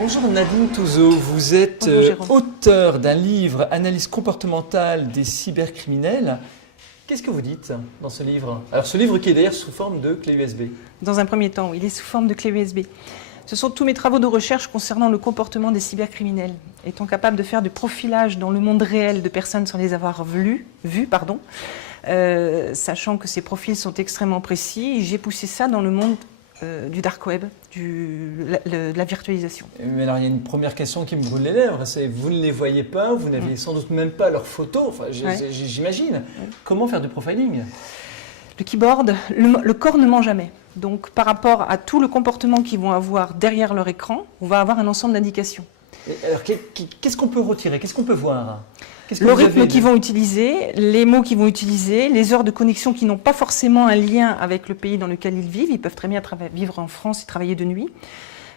Bonjour Nadine Touzeau, vous êtes auteur d'un livre « Analyse comportementale des cybercriminels ». Qu'est-ce que vous dites dans ce livre? Alors ce livre qui est d'ailleurs sous forme de clé USB. Dans un premier temps, oui, il est sous forme de clé USB. Ce sont tous mes travaux de recherche concernant le comportement des cybercriminels. Étant capable de faire du profilage dans le monde réel de personnes sans les avoir vues, sachant que ces profils sont extrêmement précis, j'ai poussé ça dans le monde du dark web, de la virtualisation. Mais alors il y a une première question qui me brûle les lèvres, c'est vous ne les voyez pas, vous n'avez sans doute même pas leurs photos, enfin, j'imagine. Ouais. Comment faire du profiling? Le keyboard, le corps ne ment jamais. Donc par rapport à tout le comportement qu'ils vont avoir derrière leur écran, on va avoir un ensemble d'indications. Alors qu'est-ce qu'on peut retirer? Qu'est-ce qu'on peut voir? Le rythme qu'ils vont utiliser, les mots qu'ils vont utiliser, les heures de connexion qui n'ont pas forcément un lien avec le pays dans lequel ils vivent. Ils peuvent très bien vivre en France et travailler de nuit.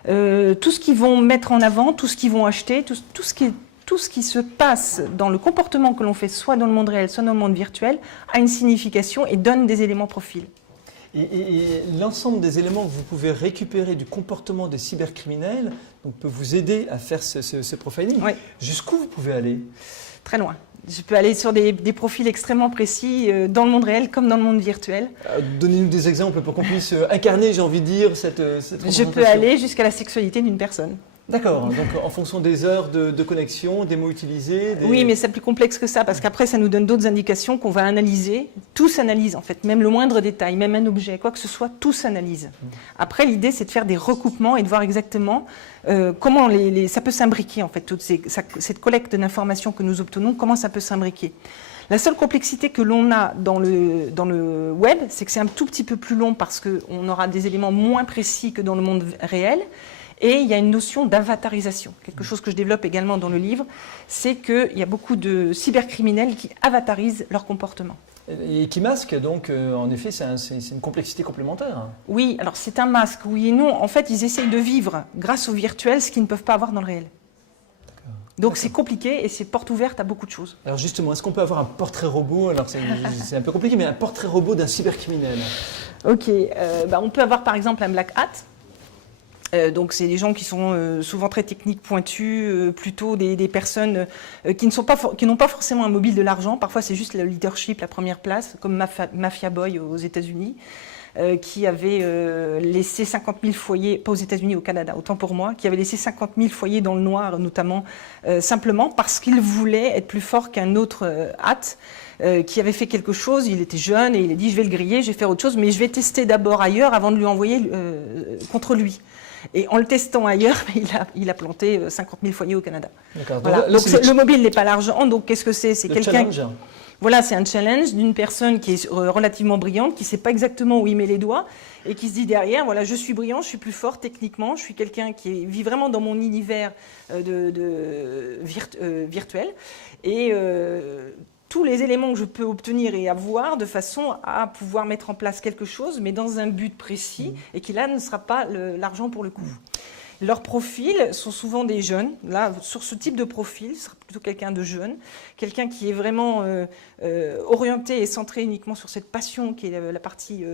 Tout ce qu'ils vont mettre en avant, tout ce qu'ils vont acheter, tout ce qui se passe dans le comportement que l'on fait soit dans le monde réel, soit dans le monde virtuel, a une signification et donne des éléments profil. Et l'ensemble des éléments que vous pouvez récupérer du comportement des cybercriminels donc, peut vous aider à faire ce profiling. Oui. Jusqu'où vous pouvez aller? Très loin. Je peux aller sur des profils extrêmement précis dans le monde réel comme dans le monde virtuel. Donnez-nous des exemples pour qu'on puisse incarner, j'ai envie de dire, cette Je peux aller jusqu'à la sexualité d'une personne. D'accord, donc en fonction des heures de connexion, des mots utilisés... Oui, mais c'est plus complexe que ça, parce qu'après, ça nous donne d'autres indications qu'on va analyser. Tout s'analyse, en fait, même le moindre détail, même un objet, quoi que ce soit, tout s'analyse. Après, l'idée, c'est de faire des recoupements et de voir exactement comment ça peut s'imbriquer, en fait, cette collecte d'informations que nous obtenons, comment ça peut s'imbriquer. La seule complexité que l'on a dans le web, c'est que c'est un tout petit peu plus long parce qu'on aura des éléments moins précis que dans le monde réel. Et il y a une notion d'avatarisation, quelque chose que je développe également dans le livre, c'est qu'il y a beaucoup de cybercriminels qui avatarisent leur comportement. Et qui masquent, donc en effet c'est une complexité complémentaire. Oui, alors c'est un masque, oui et non. En fait, ils essayent de vivre grâce au virtuel ce qu'ils ne peuvent pas avoir dans le réel. Donc c'est compliqué et c'est porte ouverte à beaucoup de choses. Alors justement, est-ce qu'on peut avoir un portrait robot? Alors c'est un peu compliqué, mais un portrait robot d'un cybercriminel. Ok, on peut avoir par exemple un black hat. Donc c'est des gens qui sont souvent très techniques, pointus, plutôt des personnes qui n'ont pas forcément un mobile de l'argent. Parfois c'est juste le leadership, la première place, comme Mafia Boy aux États-Unis, qui avait laissé 50 000 foyers, pas aux États-Unis, au Canada, autant pour moi, qui avait laissé 50 000 foyers dans le noir, notamment simplement parce qu'il voulait être plus fort qu'un autre hâte. Qui avait fait quelque chose, il était jeune et il a dit je vais le griller, je vais faire autre chose, mais je vais tester d'abord ailleurs avant de lui envoyer contre lui. Et en le testant ailleurs, il a planté 50 000 foyers au Canada. Voilà. Donc le mobile n'est pas l'argent, donc qu'est-ce que c'est? C'est quelqu'un. Voilà, c'est un challenge d'une personne qui est relativement brillante, qui ne sait pas exactement où il met les doigts et qui se dit derrière, voilà, je suis brillant, je suis plus fort techniquement, je suis quelqu'un qui vit vraiment dans mon univers virtuel et tous les éléments que je peux obtenir et avoir de façon à pouvoir mettre en place quelque chose, mais dans un but précis, et qui là ne sera pas l'argent pour le coup. Leurs profils sont souvent des jeunes. Là, sur ce type de profil, ce sera plutôt quelqu'un de jeune, quelqu'un qui est vraiment orienté et centré uniquement sur cette passion qui est la partie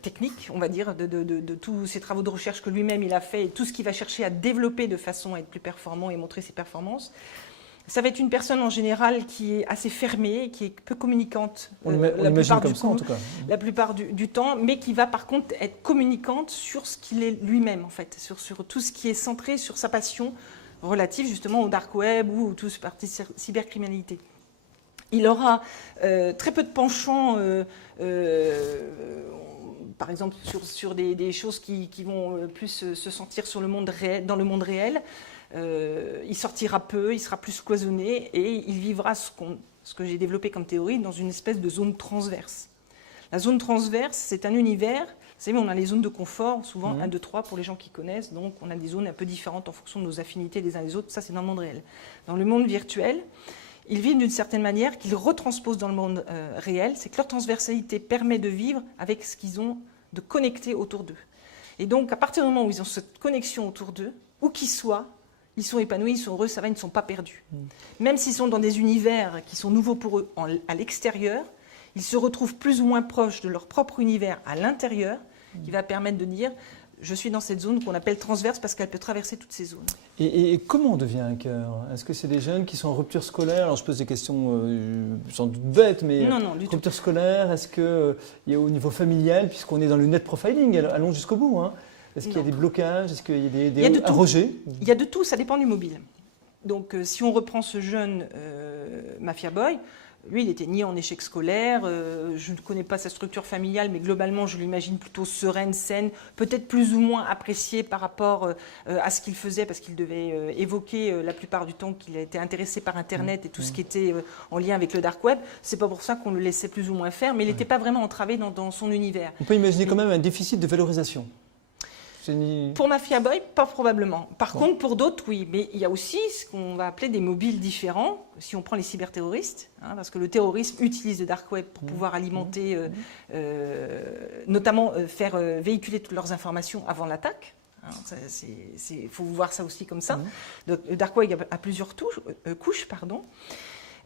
technique, on va dire, de tous ces travaux de recherche que lui-même il a fait, et tout ce qu'il va chercher à développer de façon à être plus performant et montrer ses performances. Ça va être une personne en général qui est assez fermée, qui est peu communicante la plupart du temps, mais qui va par contre être communicante sur ce qu'il est lui-même en fait, sur tout ce qui est centré sur sa passion relative justement au dark web ou tout ce parti cybercriminalité. Il aura très peu de penchants, par exemple sur des choses qui vont plus se sentir sur le monde réel, dans le monde réel. Il sortira peu, il sera plus cloisonné et il vivra ce que j'ai développé comme théorie dans une espèce de zone transverse. La zone transverse, c'est un univers, vous savez, on a les zones de confort, souvent 1, 2, 3 pour les gens qui connaissent, donc on a des zones un peu différentes en fonction de nos affinités les uns les autres, ça c'est dans le monde réel. Dans le monde virtuel, ils vivent d'une certaine manière qu'ils retransposent dans le monde réel, c'est que leur transversalité permet de vivre avec ce qu'ils ont de connecté autour d'eux. Et donc à partir du moment où ils ont cette connexion autour d'eux, où qu'ils soient, ils sont épanouis, ils sont heureux, ça va, ils ne sont pas perdus. Même s'ils sont dans des univers qui sont nouveaux pour eux à l'extérieur, ils se retrouvent plus ou moins proches de leur propre univers à l'intérieur, qui va permettre de dire je suis dans cette zone qu'on appelle transverse parce qu'elle peut traverser toutes ces zones. Et comment on devient hacker? Est-ce que c'est des jeunes qui sont en rupture scolaire? Alors je pose des questions sans doute bêtes, mais non, rupture scolaire, est-ce qu'il y a au niveau familial, puisqu'on est dans le net profiling, allons jusqu'au bout, hein. Est-ce qu'il y a des blocages? Est-ce qu'il y a un rejet? Il y a de tout, ça dépend du mobile. Donc si on reprend ce jeune Mafia Boy, lui, il était ni en échec scolaire, je ne connais pas sa structure familiale, mais globalement, je l'imagine plutôt sereine, saine, peut-être plus ou moins appréciée par rapport à ce qu'il faisait, parce qu'il devait évoquer la plupart du temps qu'il était intéressé par Internet et tout ce qui était en lien avec le dark web. C'est pas pour ça qu'on le laissait plus ou moins faire, mais il n'était pas vraiment entravé dans son univers. On peut imaginer quand même un déficit de valorisation. Pour Mafia Boy, pas probablement. Par contre, pour d'autres, oui. Mais il y a aussi ce qu'on va appeler des mobiles différents, si on prend les cyberterroristes, hein, parce que le terrorisme utilise le dark web pour pouvoir alimenter, notamment faire véhiculer toutes leurs informations avant l'attaque. Il faut voir ça aussi comme ça. Donc, le dark web a plusieurs couches.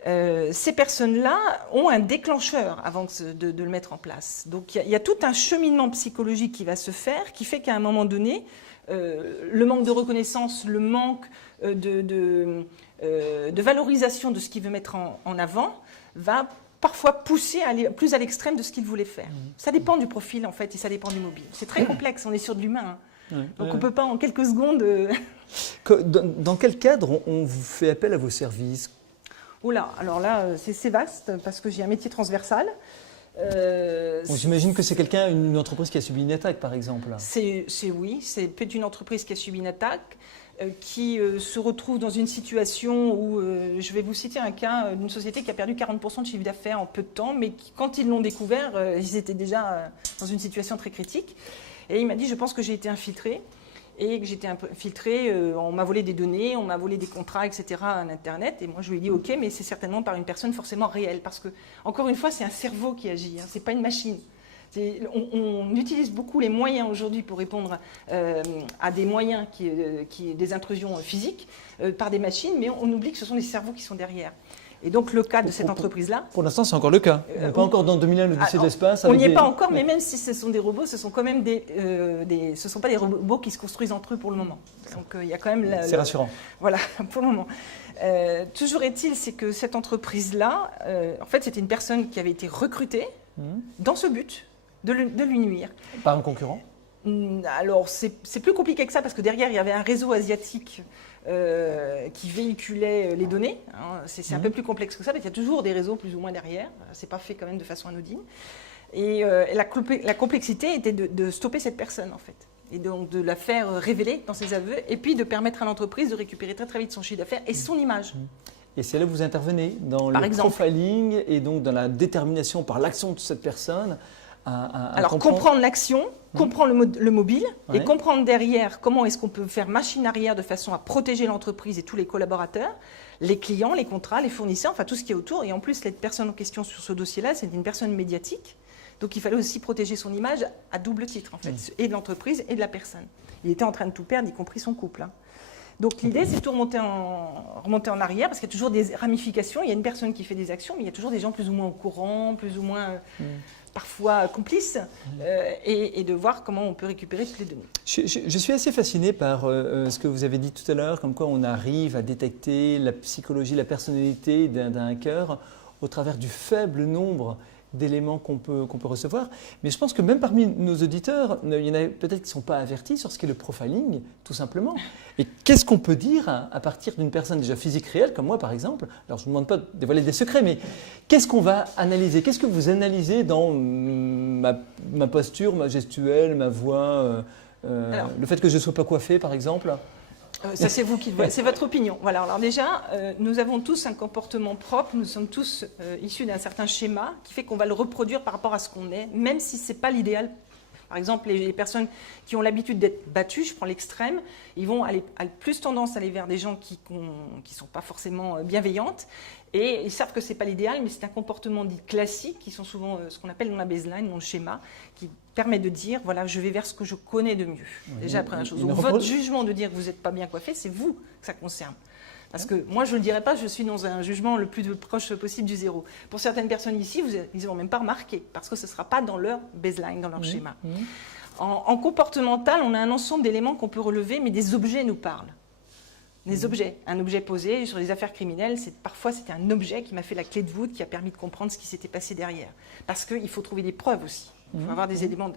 Ces personnes-là ont un déclencheur avant de le mettre en place. Donc il y a tout un cheminement psychologique qui va se faire, qui fait qu'à un moment donné, le manque de reconnaissance, le manque de valorisation de ce qu'il veut mettre en avant, va parfois pousser à aller plus à l'extrême de ce qu'il voulait faire. Ça dépend du profil en fait, et ça dépend du mobile. C'est très complexe, on est sur de l'humain. Hein. Donc on ne peut pas en quelques secondes... Dans quel cadre on vous fait appel à vos services? Oula, alors là, c'est vaste, parce que j'ai un métier transversal. J'imagine que c'est une entreprise qui a subi une attaque, par exemple. C'est peut-être une entreprise qui a subi une attaque, qui se retrouve dans une situation où, je vais vous citer un cas d'une société qui a perdu 40% de chiffre d'affaires en peu de temps, mais qui, quand ils l'ont découvert, ils étaient déjà dans une situation très critique. Et il m'a dit, je pense que j'ai été infiltré. Et que j'étais infiltrée, on m'a volé des données, on m'a volé des contrats, etc. à Internet. Et moi, je lui ai dit, OK, mais c'est certainement par une personne forcément réelle. Parce que, encore une fois, c'est un cerveau qui agit, hein, ce n'est pas une machine. On utilise beaucoup les moyens aujourd'hui pour répondre à des moyens des intrusions physiques par des machines, mais on oublie que ce sont des cerveaux qui sont derrière. Et donc le cas de cette entreprise-là... Pour l'instant, c'est encore le cas. On n'est pas encore dans 2001, l'Odyssée de l'espace. On n'y est pas encore, mais même si ce sont des robots, ce sont quand même ce sont pas des robots qui se construisent entre eux pour le moment. Donc il y a quand même... C'est rassurant. Voilà, pour le moment. Toujours est-il, c'est que cette entreprise-là, en fait, c'était une personne qui avait été recrutée dans ce but de lui nuire. Par un concurrent? Alors, c'est plus compliqué que ça, parce que derrière, il y avait un réseau asiatique qui véhiculait les données. Hein. C'est un peu plus complexe que ça, mais il y a toujours des réseaux plus ou moins derrière. C'est pas fait quand même de façon anodine. Et la complexité était de stopper cette personne, en fait. Et donc de la faire révéler dans ses aveux, et puis de permettre à l'entreprise de récupérer très très vite son chiffre d'affaires et son image. Et c'est là que vous intervenez dans le profiling et donc dans la détermination par l'action de cette personne. Alors comprendre l'action, comprendre le mobile, et comprendre derrière comment est-ce qu'on peut faire machine arrière de façon à protéger l'entreprise et tous les collaborateurs, les clients, les contrats, les fournisseurs, enfin tout ce qui est autour. Et en plus, cette personne en question sur ce dossier-là, c'est une personne médiatique. Donc il fallait aussi protéger son image à double titre, en fait, et de l'entreprise et de la personne. Il était en train de tout perdre, y compris son couple. Hein. Donc l'idée, c'est de tout remonter en arrière, parce qu'il y a toujours des ramifications. Il y a une personne qui fait des actions, mais il y a toujours des gens plus ou moins au courant, plus ou moins parfois complices, et de voir comment on peut récupérer toutes les données. Je suis assez fasciné par ce que vous avez dit tout à l'heure, comme quoi on arrive à détecter la psychologie, la personnalité d'un hacker au travers du faible nombre d'éléments qu'on peut recevoir. Mais je pense que même parmi nos auditeurs, il y en a peut-être qui ne sont pas avertis sur ce qu'est le profiling, tout simplement. Et qu'est-ce qu'on peut dire à partir d'une personne déjà physique réelle, comme moi par exemple? Alors je ne vous demande pas de dévoiler des secrets, mais qu'est-ce qu'on va analyser? Qu'est-ce que vous analysez dans ma posture, ma gestuelle, ma voix, le fait que je ne sois pas coiffé par exemple? Ça, c'est vous qui le voyez, c'est votre opinion. Voilà. Alors déjà, nous avons tous un comportement propre, nous sommes tous issus d'un certain schéma qui fait qu'on va le reproduire par rapport à ce qu'on est, même si ce n'est pas l'idéal. Par exemple, les personnes qui ont l'habitude d'être battues, je prends l'extrême, ils vont aller plus tendance à aller vers des gens qui ne sont pas forcément bienveillantes, et ils savent que ce n'est pas l'idéal, mais c'est un comportement dit classique, qui sont souvent ce qu'on appelle dans la baseline, dans le schéma, qui permet de dire, voilà, je vais vers ce que je connais de mieux. Oui, déjà, la première chose. Donc, votre jugement de dire que vous n'êtes pas bien coiffé, c'est vous que ça concerne. Parce que moi, je ne le dirais pas, je suis dans un jugement le plus proche possible du zéro. Pour certaines personnes ici, ils ne vont même pas remarquer, parce que ce ne sera pas dans leur baseline, dans leur schéma. En comportemental, on a un ensemble d'éléments qu'on peut relever, mais des objets nous parlent. Des objets. Un objet posé sur les affaires criminelles, parfois c'était un objet qui m'a fait la clé de voûte, qui a permis de comprendre ce qui s'était passé derrière. Parce qu'il faut trouver des preuves aussi. Il faut avoir des éléments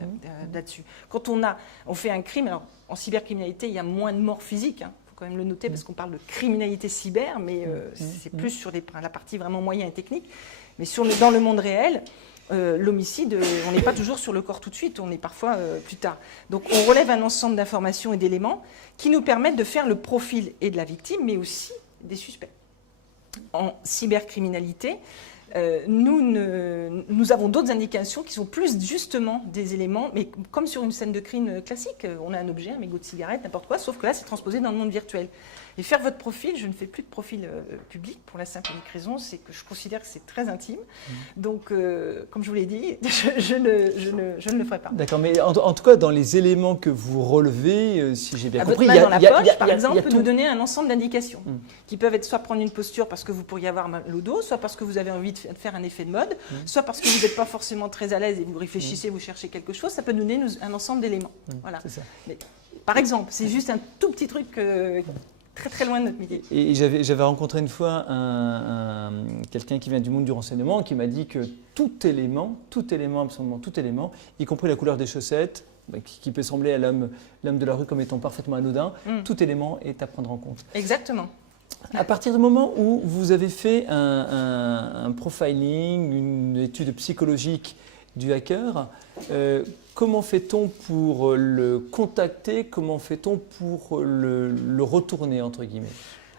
là-dessus. Quand on fait un crime, alors en cybercriminalité, il y a moins de morts physiques. Il faut quand même le noter parce qu'on parle de criminalité cyber, mais c'est plus sur la partie vraiment moyen et technique. Mais dans le monde réel, l'homicide, on n'est pas toujours sur le corps tout de suite, on est parfois plus tard. Donc on relève un ensemble d'informations et d'éléments qui nous permettent de faire le profil et de la victime, mais aussi des suspects. En cybercriminalité, nous avons d'autres indications qui sont plus justement des éléments, mais comme sur une scène de crime classique, on a un objet, un mégot de cigarette, n'importe quoi, sauf que là c'est transposé dans le monde virtuel. Et faire votre profil, je ne fais plus de profil public pour la simple et unique raison, c'est que je considère que c'est très intime. Donc, comme je vous l'ai dit, je ne le ferai pas. D'accord, mais en tout cas, dans les éléments que vous relevez, si j'ai bien compris, votre main dans la poche, par exemple, peut nous donner un ensemble d'indications qui peuvent être soit prendre une posture parce que vous pourriez avoir mal au dos, soit parce que vous avez envie de faire un effet de mode, soit parce que vous n'êtes pas forcément très à l'aise et vous réfléchissez, vous cherchez quelque chose, ça peut nous donner un ensemble d'éléments. Voilà. C'est ça. Mais, par exemple, c'est juste un tout petit truc très très loin de notre métier. Et j'avais rencontré une fois quelqu'un qui vient du monde du renseignement qui m'a dit que tout élément, absolument tout élément, y compris la couleur des chaussettes, qui peut sembler à l'homme de la rue comme étant parfaitement anodin, tout élément est à prendre en compte. Exactement. À partir du moment où vous avez fait un profiling, une étude psychologique du hacker, comment fait-on pour le contacter? Comment fait-on pour le retourner, entre guillemets?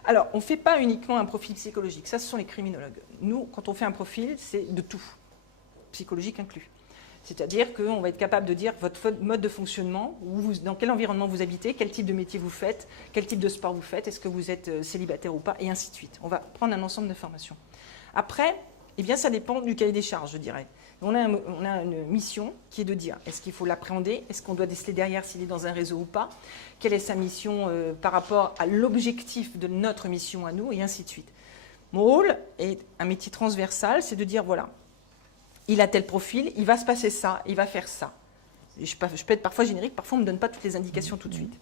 Alors, on ne fait pas uniquement un profil psychologique. Ça, ce sont les criminologues. Nous, quand on fait un profil, c'est de tout, psychologique inclus. C'est-à-dire qu'on va être capable de dire votre mode de fonctionnement, dans quel environnement vous habitez, quel type de métier vous faites, quel type de sport vous faites, est-ce que vous êtes célibataire ou pas, et ainsi de suite. On va prendre un ensemble d'informations. Après, eh bien, ça dépend du cahier des charges, je dirais. On a une mission qui est de dire, est-ce qu'il faut l'appréhender, est-ce qu'on doit déceler derrière s'il est dans un réseau ou pas, quelle est sa mission par rapport à l'objectif de notre mission à nous, et ainsi de suite. Mon rôle est un métier transversal, c'est de dire, voilà, il a tel profil, il va se passer ça, il va faire ça. Je peux être parfois générique, parfois on ne me donne pas toutes les indications tout de suite.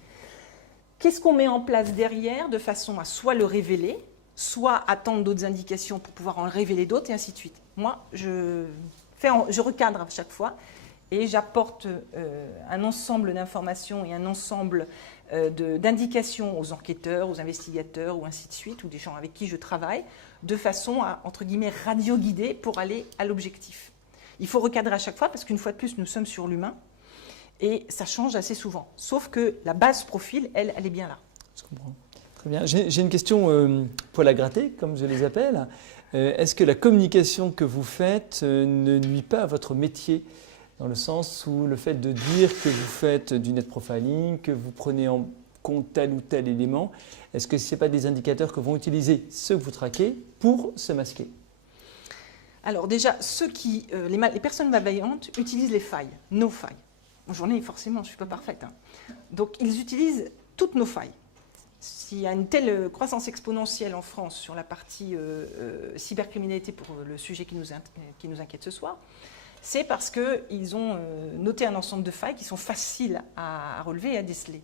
Qu'est-ce qu'on met en place derrière de façon à soit le révéler, soit attendre d'autres indications pour pouvoir en révéler d'autres, et ainsi de suite. Moi, je recadre à chaque fois et j'apporte un ensemble d'informations et un ensemble d'indications aux enquêteurs, aux investigateurs ou ainsi de suite, ou des gens avec qui je travaille, de façon à, entre guillemets, radio-guider pour aller à l'objectif. Il faut recadrer à chaque fois parce qu'une fois de plus, nous sommes sur l'humain et ça change assez souvent. Sauf que la base profil, elle est bien là. Je comprends. Très bien. J'ai une question poil à gratter, comme je les appelle. Est-ce que la communication que vous faites ne nuit pas à votre métier, dans le sens où le fait de dire que vous faites du net profiling, que vous prenez en compte tel ou tel élément, est-ce que ce n'est pas des indicateurs que vont utiliser ceux que vous traquez pour se masquer? Alors déjà, les personnes malveillantes utilisent les failles, nos failles. J'en ai forcément, je ne suis pas parfaite. Donc ils utilisent toutes nos failles. S'il y a une telle croissance exponentielle en France sur la partie cybercriminalité pour le sujet qui nous inquiète ce soir, c'est parce qu'ils ont noté un ensemble de failles qui sont faciles à relever et à déceler.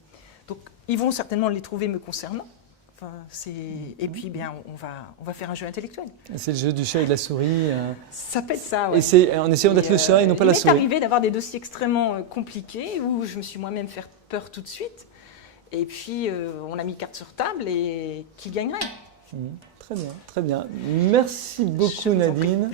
Donc ils vont certainement les trouver me concernant. Et puis, bien, on va faire un jeu intellectuel. C'est le jeu du chat et de la souris. Ça peut être ça, ouais. Et c'est en essayant d'être le chat et non pas la souris. Il m'est arrivé d'avoir des dossiers extrêmement compliqués où je me suis moi-même fait peur tout de suite. Et puis, on a mis carte sur table et qui gagnerait? Très bien, très bien. Merci beaucoup Nadine.